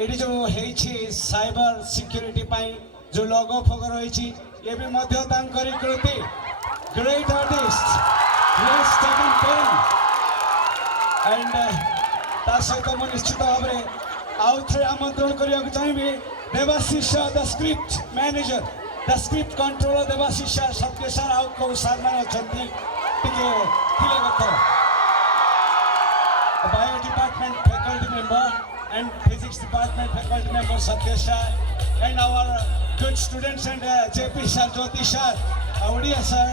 ये जो cyber security जो लोगो फोग रही ये भी कृति ग्रेट आर्टिस्ट एंड सहित मुझे निश्चित भाव में आउ थे आमंत्रण करने को चाहिए Debashish the script manager the script controller Debashish Satya sir आउ कौ सार मैंने bio department faculty member and physics department faculty member Satya sir and our good students and JP sir Jyoti sir Odia sir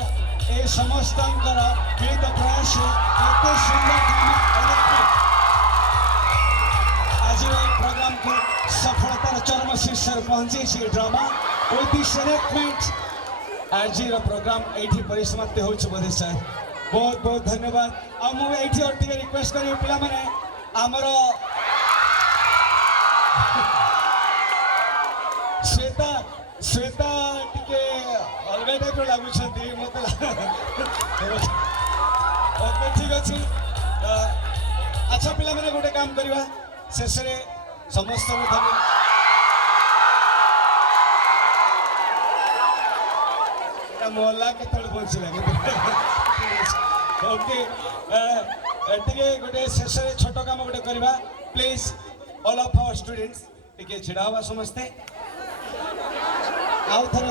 ये समस्त मिलित प्रयास एत सुंदर आज प्रोग्राम को सफलतार चरम शीर्ष पहुंची ड्रामा विथ दिस एनएक्टमेंट आज प्रोग्राम ये परिसमाप्ति होछि बोधे सर बहुत बहुत धन्यवाद आ मुझे और रिक्वेस्ट करी पिला माने आमर श्वेता श्वेता टिके अलग टाइप लगुंट मत ओके ठीक अच्छे अच्छा पिला माने गोटे काम करवा शेष समस्त मोहल्ला के पहुँचला ओके गोटे शेष छोट काम गोटे करवा please all of our students टिके छिड़ा हुआ समस्ते आउ थे